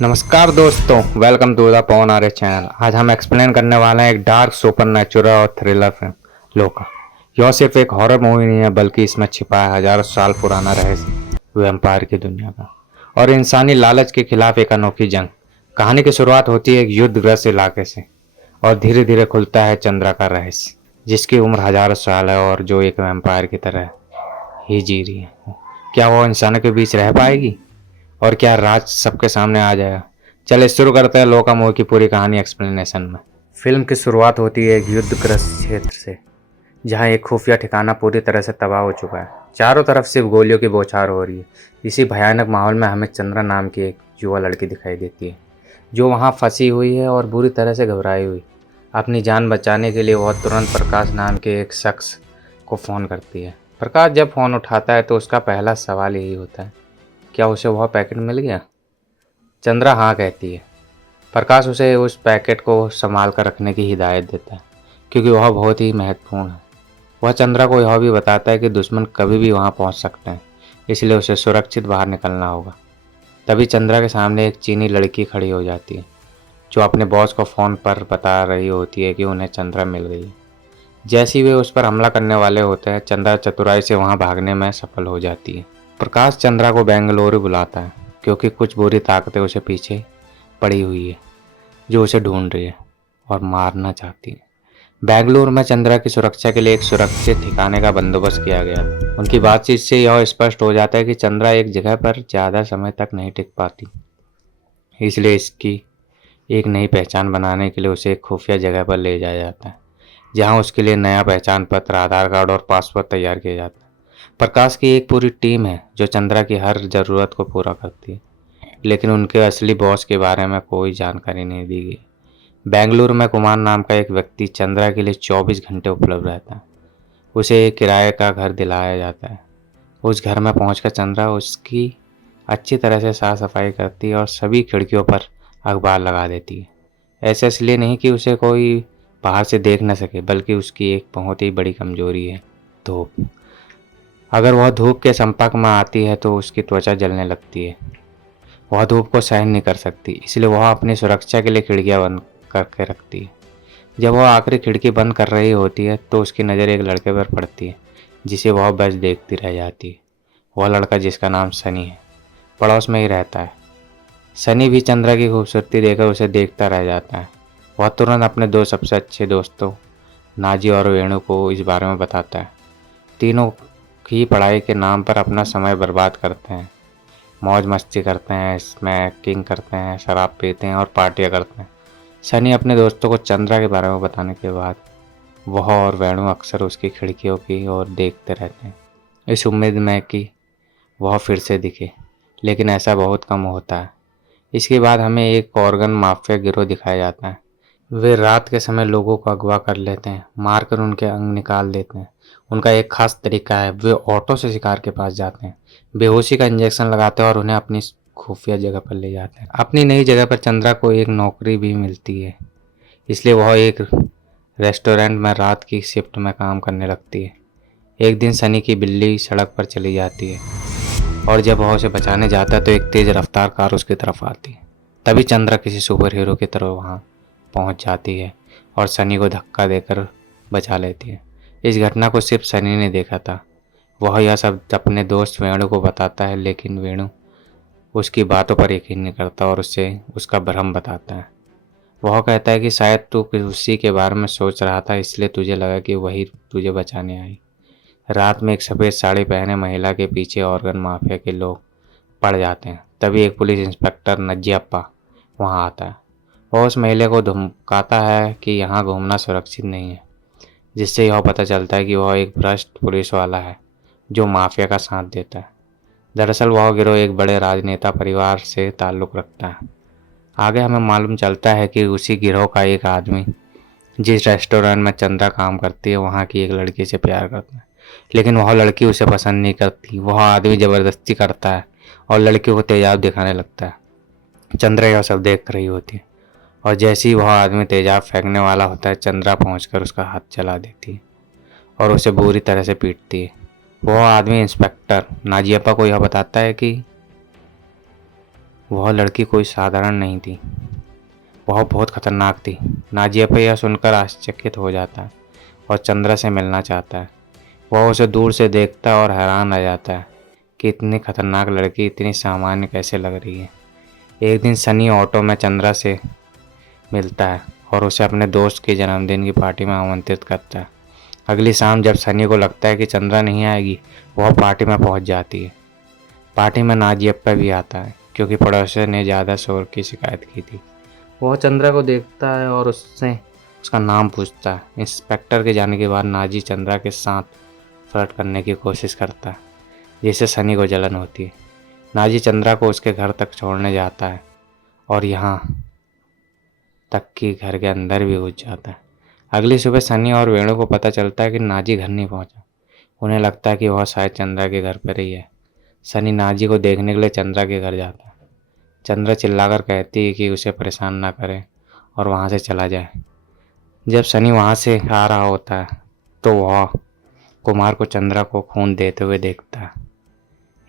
नमस्कार दोस्तों, welcome to the Pawan Arya channel. आज हम एक्सप्लेन करने वाले हैं एक डार्क सुपर नेचुरल और थ्रिलर फिल्म लोका। यह सिर्फ एक हॉरर मूवी नहीं है, बल्कि इसमें छिपा है हजारों साल पुराना रहस्य वैम्पायर की दुनिया का और इंसानी लालच के खिलाफ एक अनोखी जंग। कहानी की शुरुआत होती है एक युद्धग्रस्त इलाके से और धीरे धीरे खुलता है चंद्रा का रहस्य, जिसकी उम्र हजारों साल है और जो एक वैम्पायर की तरह ही जी रही है। क्या वो इंसानों के बीच रह पाएगी और क्या राज सबके सामने आ जाएगा? चलिए शुरू करते हैं लोका मूवी की पूरी कहानी एक्सप्लेनेशन में। फिल्म की शुरुआत होती है एक युद्धग्रस्त क्षेत्र से, जहां एक खुफिया ठिकाना पूरी तरह से तबाह हो चुका है। चारों तरफ सिर्फ गोलियों की बौछार हो रही है। इसी भयानक माहौल में हमें चंद्रा नाम की एक युवा लड़की दिखाई देती है, जो वहां फंसी हुई है और बुरी तरह से घबराई हुई। अपनी जान बचाने के लिए वह तुरंत प्रकाश नाम के एक शख्स को फ़ोन करती है। प्रकाश जब फ़ोन उठाता है तो उसका पहला सवाल यही होता है, क्या उसे वह पैकेट मिल गया? चंद्रा हाँ कहती है। प्रकाश उसे उस पैकेट को संभाल कर रखने की हिदायत देता है, क्योंकि वह बहुत ही महत्वपूर्ण है। वह चंद्रा को यह भी बताता है कि दुश्मन कभी भी वहां पहुंच सकते हैं, इसलिए उसे सुरक्षित बाहर निकलना होगा। तभी चंद्रा के सामने एक चीनी लड़की खड़ी हो जाती है, जो अपने बॉस को फ़ोन पर बता रही होती है कि उन्हें चंद्रा मिल गई है। जैसे ही वे उस पर हमला करने वाले होते हैं, चंद्रा चतुराई से वहां भागने में सफल हो जाती है। प्रकाश चंद्रा को बेंगलुरु बुलाता है, क्योंकि कुछ बुरी ताकतें उसे पीछे पड़ी हुई है, जो उसे ढूंढ रही है और मारना चाहती है। बेंगलुरु में चंद्रा की सुरक्षा के लिए एक सुरक्षित ठिकाने का बंदोबस्त किया गया था। उनकी बातचीत से यह स्पष्ट हो जाता है कि चंद्रा एक जगह पर ज़्यादा समय तक नहीं टिक पाती, इसलिए इसकी एक नई पहचान बनाने के लिए उसे एक खुफिया जगह पर ले जाया जाता है, जहां उसके लिए नया पहचान पत्र, आधार कार्ड और पासपोर्ट तैयार किया जाता है। प्रकाश की एक पूरी टीम है जो चंद्रा की हर ज़रूरत को पूरा करती है, लेकिन उनके असली बॉस के बारे में कोई जानकारी नहीं दी गई। बेंगलुरु में कुमार नाम का एक व्यक्ति चंद्रा के लिए 24 घंटे उपलब्ध रहता है। उसे एक किराए का घर दिलाया जाता है। उस घर में पहुंचकर चंद्रा उसकी अच्छी तरह से साफ सफाई करती है और सभी खिड़कियों पर अखबार लगा देती है। ऐसा इसलिए नहीं कि उसे कोई बाहर से देख न सके, बल्कि उसकी एक बहुत ही बड़ी कमजोरी है, धूप। अगर वह धूप के संपर्क में आती है तो उसकी त्वचा जलने लगती है। वह धूप को सहन नहीं कर सकती, इसलिए वह अपनी सुरक्षा के लिए खिड़कियां बंद करके रखती है। जब वह आखिरी खिड़की बंद कर रही होती है तो उसकी नज़र एक लड़के पर पड़ती है, जिसे वह बस देखती रह जाती है। वह लड़का, जिसका नाम सनी है, पड़ोस में ही रहता है। सनी भी चंद्रा की खूबसूरती देखकर उसे देखता रह जाता है। वह तुरंत अपने दो सबसे अच्छे दोस्तों नाजी और वेणु को इस बारे में बताता है। तीनों ही पढ़ाई के नाम पर अपना समय बर्बाद करते हैं, मौज मस्ती करते हैं, स्मैकिंग करते हैं, शराब पीते हैं और पार्टियां करते हैं। सनी अपने दोस्तों को चंद्रा के बारे में बताने के बाद वह और वेणु अक्सर उसकी खिड़कियों की ओर देखते रहते हैं, इस उम्मीद में कि वह फिर से दिखे, लेकिन ऐसा बहुत कम होता है। इसके बाद हमें एक ऑर्गन माफिया गिरोह दिखाया जाता है। वे रात के समय लोगों को अगवा कर लेते हैं, मारकर उनके अंग निकाल देते हैं। उनका एक खास तरीका है, वे ऑटो से शिकार के पास जाते हैं, बेहोशी का इंजेक्शन लगाते हैं और उन्हें अपनी खुफिया जगह पर ले जाते हैं। अपनी नई जगह पर चंद्रा को एक नौकरी भी मिलती है, इसलिए वह एक रेस्टोरेंट में रात की शिफ्ट में काम करने लगती है। एक दिन सनी की बिल्ली सड़क पर चली जाती है और जब वह उसे बचाने जाता है तो एक तेज रफ्तार कार उसकी तरफ आती है। तभी चंद्रा किसी सुपर हीरो की तरह वहां पहुंच जाती है और सनी को धक्का देकर बचा लेती है। इस घटना को सिर्फ सनी ने देखा था। वह यह सब अपने दोस्त वेणु को बताता है, लेकिन वेणु उसकी बातों पर यकीन नहीं करता और उससे उसका भ्रम बताता है। वह कहता है कि शायद तू उसी के बारे में सोच रहा था, इसलिए तुझे लगा कि वही तुझे बचाने आई। रात में एक सफ़ेद साड़ी पहने महिला के पीछे ऑर्गन माफिया के लोग पड़ जाते हैं। तभी एक पुलिस इंस्पेक्टर नज्जियप्पा वहां आता है। वह उस महिला को धमकाता है कि यहाँ घूमना सुरक्षित नहीं है, जिससे यह पता चलता है कि वह एक भ्रष्ट पुलिस वाला है जो माफिया का साथ देता है। दरअसल वह गिरोह एक बड़े राजनेता परिवार से ताल्लुक़ रखता है। आगे हमें मालूम चलता है कि उसी गिरोह का एक आदमी जिस रेस्टोरेंट में चंद्रा काम करती है, वहाँ की एक लड़की से प्यार करता है, लेकिन वह लड़की उसे पसंद नहीं करती। वह आदमी ज़बरदस्ती करता है और लड़की को तेजाब दिखाने लगता है। चंद्रा यह सब देख रही होती है और जैसे ही वह आदमी तेजाब फेंकने वाला होता है, चंद्रा पहुंचकर उसका हाथ चला देती है और उसे बुरी तरह से पीटती है। वह आदमी इंस्पेक्टर नाजियप्पा को यह बताता है कि वह लड़की कोई साधारण नहीं थी, वह बहुत खतरनाक थी। नाजिया यह सुनकर आश्चर्यचकित हो जाता है और चंद्रा से मिलना चाहता है। वह उसे दूर से देखता है और हैरान रह जाता है कि इतनी खतरनाक लड़की इतनी सामान्य कैसे लग रही है। एक दिन सनी ऑटो में चंद्रा से मिलता है और उसे अपने दोस्त के जन्मदिन की पार्टी में आमंत्रित करता है। अगली शाम जब सनी को लगता है कि चंद्रा नहीं आएगी, वह पार्टी में पहुंच जाती है। पार्टी में नाजियप्पा भी आता है क्योंकि पड़ोसी ने ज़्यादा शोर की शिकायत की थी। वह चंद्रा को देखता है और उससे उसका नाम पूछता है। इंस्पेक्टर के जाने के बाद नाजी चंद्रा के साथ फ्लर्ट करने की कोशिश करता है, जिससे सनी को जलन होती है। नाजी चंद्रा को उसके घर तक छोड़ने जाता है और यहाँ तक कि घर के अंदर भी घुस जाता है। अगली सुबह सनी और वेणु को पता चलता है कि नाजी घर नहीं पहुंचा। उन्हें लगता है कि वह शायद चंद्रा के घर पर ही है। सनी नाजी को देखने के लिए चंद्रा के घर जाता है। चंद्रा चिल्लाकर कहती है कि उसे परेशान ना करे और वहाँ से चला जाए। जब सनी वहाँ से आ रहा होता है तो वह कुमार को चंद्रा को खून देते हुए देखता है।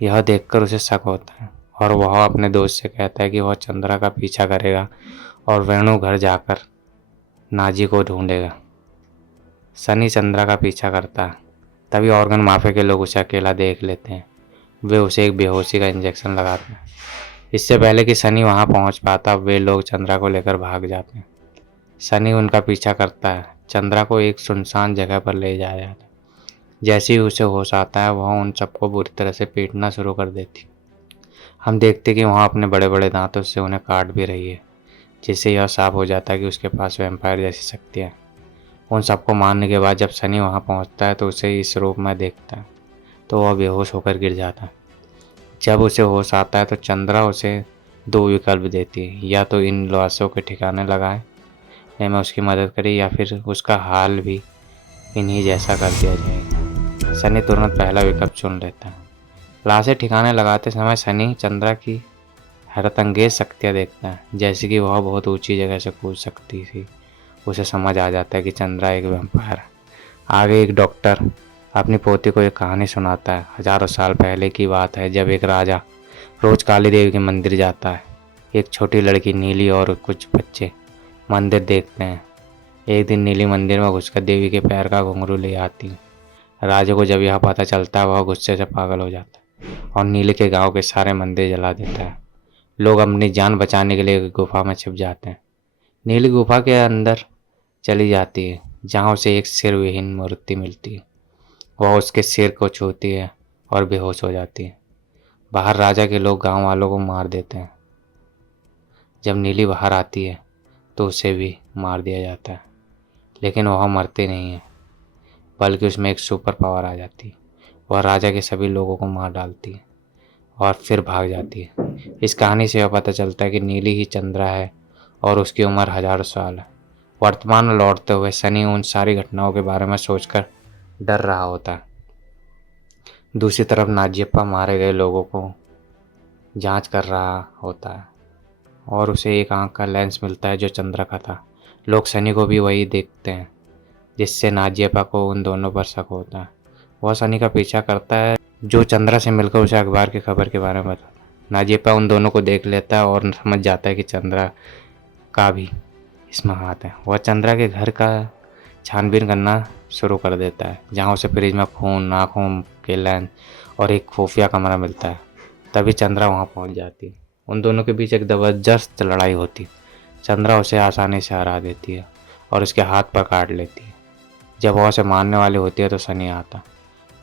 यह देखकर उसे शक होता है और वह अपने दोस्त से कहता है कि वह चंद्रा का पीछा करेगा और वेणु घर जाकर नाजी को ढूंढेगा। सनी चंद्रा का पीछा करता है। तभी ऑर्गन माफिया के लोग उसे अकेला देख लेते हैं। वे उसे एक बेहोशी का इंजेक्शन लगाते हैं। इससे पहले कि सनी वहां पहुंच पाता, वे लोग चंद्रा को लेकर भाग जाते हैं। सनी उनका पीछा करता है। चंद्रा को एक सुनसान जगह पर ले जाया जाता है। जैसे ही उसे होश आता है, वह उन सबको बुरी तरह से पीटना शुरू कर देती। हम देखते कि वहाँ अपने बड़े बड़े दांतों से उन्हें काट भी रही है, जिससे यह साफ हो जाता है कि उसके पास वैम्पायर जैसी शक्तियाँ हैं। उन सबको मारने के बाद जब सनी वहाँ पहुँचता है तो उसे इस रूप में देखता है तो वह बेहोश होकर गिर जाता है। जब उसे होश आता है तो चंद्रा उसे दो विकल्प देती है, या तो इन लाशों के ठिकाने लगाए में उसकी मदद करे या फिर उसका हाल भी इन्हीं जैसा कर दिया जाएगा। सनी तुरंत पहला विकल्प चुन लेता है। लाशें ठिकाने लगाते समय सनी चंद्रा की हैरतअंगेज शक्तियाँ देखता है, जैसे कि वह बहुत ऊंची जगह से कूद सकती थी। उसे समझ आ जाता है कि चंद्रा एक वैम्पायर है। आगे एक डॉक्टर अपनी पोती को एक कहानी सुनाता है। हजारों साल पहले की बात है, जब एक राजा रोज काली देवी के मंदिर जाता है। एक छोटी लड़की नीली और कुछ बच्चे मंदिर देखते हैं। एक दिन नीली मंदिर में घुसकर देवी के पैर का घुंघरू ले आती है। राजा को जब यह पता चलता है, वह गुस्से से पागल हो जाता है और नीली के गांव के सारे मंदिर जला देता है। लोग अपनी जान बचाने के लिए गुफा में छिप जाते हैं। नीली गुफा के अंदर चली जाती है, जहाँ उसे एक सिर विहीन मूर्ति मिलती है। वह उसके सिर को छूती है और बेहोश हो जाती है। बाहर राजा के लोग गांव वालों को मार देते हैं। जब नीली बाहर आती है तो उसे भी मार दिया जाता है, लेकिन वह मरती नहीं है, बल्कि उसमें एक सुपर पावर आ जाती है। वह राजा के सभी लोगों को मार डालती है और फिर भाग जाती है। इस कहानी से यह पता चलता है कि नीली ही चंद्रा है और उसकी उम्र हजारों साल है। वर्तमान में लौटते हुए सनी उन सारी घटनाओं के बारे में सोचकर डर रहा होता है। दूसरी तरफ नाजियप्पा मारे गए लोगों को जांच कर रहा होता है और उसे एक आंख का लेंस मिलता है जो चंद्रा का था। लोग सनी को भी वही देखते हैं, जिससे नाजियप्पा को उन दोनों पर शक होता है। वह सनी का पीछा करता है, जो चंद्रा से मिलकर उसे अखबार की खबर के बारे में बताता है। नाजियप्पा उन दोनों को देख लेता है और समझ जाता है कि चंद्रा का भी इसमें हाथ है। वह चंद्रा के घर का छानबीन करना शुरू कर देता है, जहाँ उसे फ्रिज में खून, नाखून के लेंस और एक खुफिया कमरा मिलता है। तभी चंद्रा वहाँ पहुँच जाती है। उन दोनों के बीच एक ज़बरदस्त लड़ाई होती। चंद्रा उसे आसानी से हरा देती है और उसके हाथ पर काट लेती है। जब वह उसे मारने वाली होती है तो सनी आता।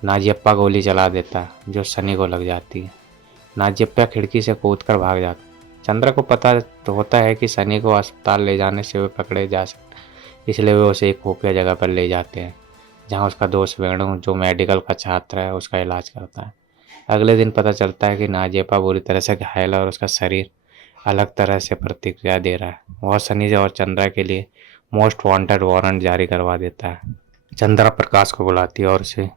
नाजियप्पा गोली चला देता है, जो सनी को लग जाती है। नाजियप्पा खिड़की से कूदकर भाग जाता है। चंद्रा को पता तो होता है कि सनी को अस्पताल ले जाने से वे पकड़े जा सकते, इसलिए वे उसे एक खुफिया जगह पर ले जाते हैं, जहाँ उसका दोस्त वेणु, जो मेडिकल का छात्र है, उसका इलाज करता है। अगले दिन पता चलता है कि नाजियप्पा बुरी तरह से घायल है और उसका शरीर अलग तरह से प्रतिक्रिया दे रहा है। वह सनी और चंद्रा के लिए मोस्ट वांटेड वारंट जारी करवा देता है। चंद्रा प्रकाश को बुलाती है और उसे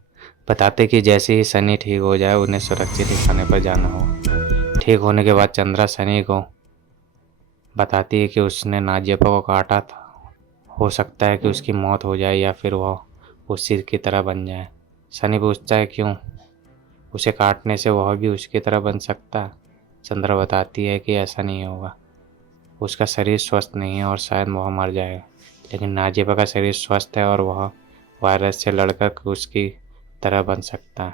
बताते कि जैसे ही सनी ठीक हो जाए, उन्हें सुरक्षित ठिकाने पर जाना हो। ठीक होने के बाद चंद्रा सनी को बताती है कि उसने नाजियप्पा को काटा था। हो सकता है कि उसकी मौत हो जाए या फिर वह उसी की तरह बन जाए। सनी पूछता है क्यों, उसे काटने से वह भी उसकी तरह बन सकता है। चंद्रा बताती है कि ऐसा नहीं होगा, उसका शरीर स्वस्थ नहीं है और शायद वह मर जाएगा। लेकिन नाजिबा का शरीर स्वस्थ है और वह वायरस से लड़कर उसकी तरह बन सकता है।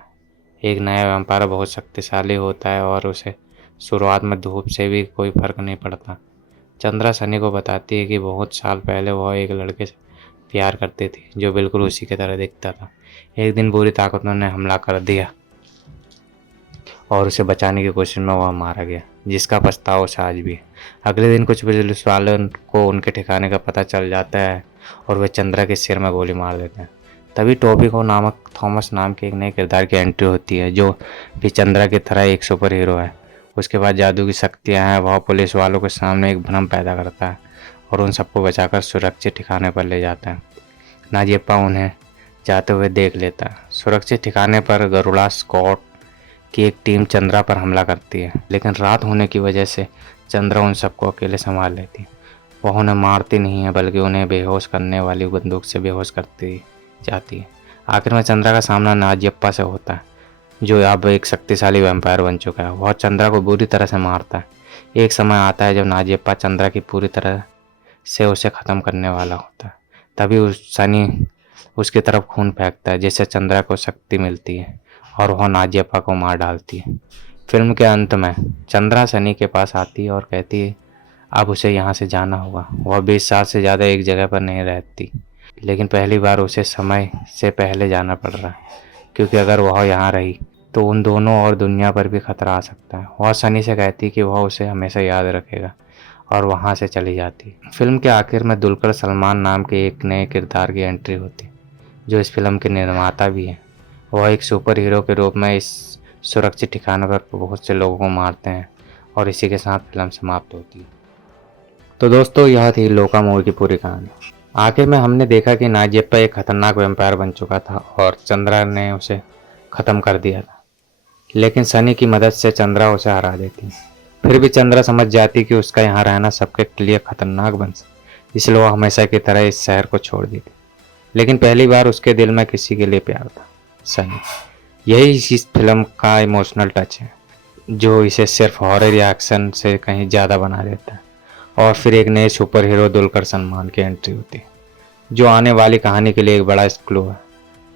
एक नया वैम्पायर बहुत शक्तिशाली होता है और उसे शुरुआत में धूप से भी कोई फर्क नहीं पड़ता। चंद्रा सनी को बताती है कि बहुत साल पहले वह एक लड़के से प्यार करती थी जो बिल्कुल उसी की तरह दिखता था। एक दिन बुरी ताकतों ने हमला कर दिया और उसे बचाने की कोशिश में वह मारा गया, जिसका पछतावा उसे आज भी है। अगले दिन कुछ पुलिस वालों को उनके ठिकाने का पता चल जाता है और वे चंद्रा के सिर में गोली मार देते हैं। तभी टोबिको नामक थॉमस नाम के एक नए किरदार की एंट्री होती है, जो भी चंद्रा की तरह एक सुपर हीरो है। उसके बाद जादू की शक्तियाँ हैं। वह पुलिस वालों के सामने एक भ्रम पैदा करता है और उन सबको बचाकर सुरक्षित ठिकाने पर ले जाता है। नाजिप्पा उन्हें जाते हुए देख लेता है। सुरक्षित ठिकाने पर गरुड़ा स्क्वाड की एक टीम चंद्रा पर हमला करती है, लेकिन रात होने की वजह से चंद्रा उन सबको अकेले संभाल लेती है। वह उन्हें मारती नहीं है बल्कि उन्हें बेहोश करने वाली बंदूक से बेहोश करती जाती है। आखिर में चंद्रा का सामना नाजिप्पा से होता है, जो अब एक शक्तिशाली वैम्पायर बन चुका है। वह चंद्रा को बुरी तरह से मारता है। एक समय आता है जब नाजिप्पा चंद्रा की पूरी तरह से उसे ख़त्म करने वाला होता है। तभी सनी उसकी तरफ खून फेंकता है, जिससे चंद्रा को शक्ति मिलती है और वह नाजिप्पा को मार डालती है। फिल्म के अंत में चंद्रा सनी के पास आती है और कहती है अब उसे यहाँ से जाना होगा। वह 20 साल से ज़्यादा एक जगह पर नहीं रहती, लेकिन पहली बार उसे समय से पहले जाना पड़ रहा है, क्योंकि अगर वह यहाँ रही तो उन दोनों और दुनिया पर भी खतरा आ सकता है। वह सनी से कहती कि वह उसे हमेशा याद रखेगा और वहाँ से चली जाती। फिल्म के आखिर में दुलकर सलमान नाम के एक नए किरदार की एंट्री होती, जो इस फिल्म के निर्माता भी हैं। वह एक सुपर हीरो के रूप में इस सुरक्षित ठिकाने पर बहुत से लोगों को मारते हैं और इसी के साथ फिल्म समाप्त होती है। तो दोस्तों, यह थी लोका मूवी की पूरी कहानी। आखिर में हमने देखा कि नाजिप्पा एक खतरनाक वैम्पायर बन चुका था और चंद्रा ने उसे ख़त्म कर दिया था, लेकिन सनी की मदद से चंद्रा उसे हरा देती। फिर भी चंद्रा समझ जाती कि उसका यहाँ रहना सबके लिए खतरनाक बन सकता, इसलिए वह हमेशा की तरह इस शहर को छोड़ देती। लेकिन पहली बार उसके दिल में किसी के लिए प्यार था, सनी। यही इस फिल्म का इमोशनल टच है, जो इसे सिर्फ हॉरर या एक्शन से कहीं ज़्यादा बना देता है। और फिर एक नए सुपर हीरो दुलकर सलमान की एंट्री होती है, जो आने वाली कहानी के लिए एक बड़ा क्लू है।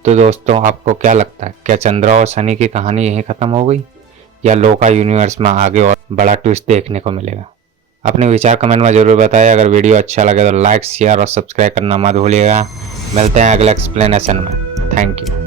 तो दोस्तों, आपको क्या लगता है, क्या चंद्रा और सनी की कहानी यहीं ख़त्म हो गई या लोका यूनिवर्स में आगे और बड़ा ट्विस्ट देखने को मिलेगा? अपने विचार कमेंट में ज़रूर बताएं। अगर वीडियो अच्छा लगे तो लाइक, शेयर और सब्सक्राइब करना मत भूलिएगा। मिलते हैं अगले एक्सप्लेनेशन में। Thank you.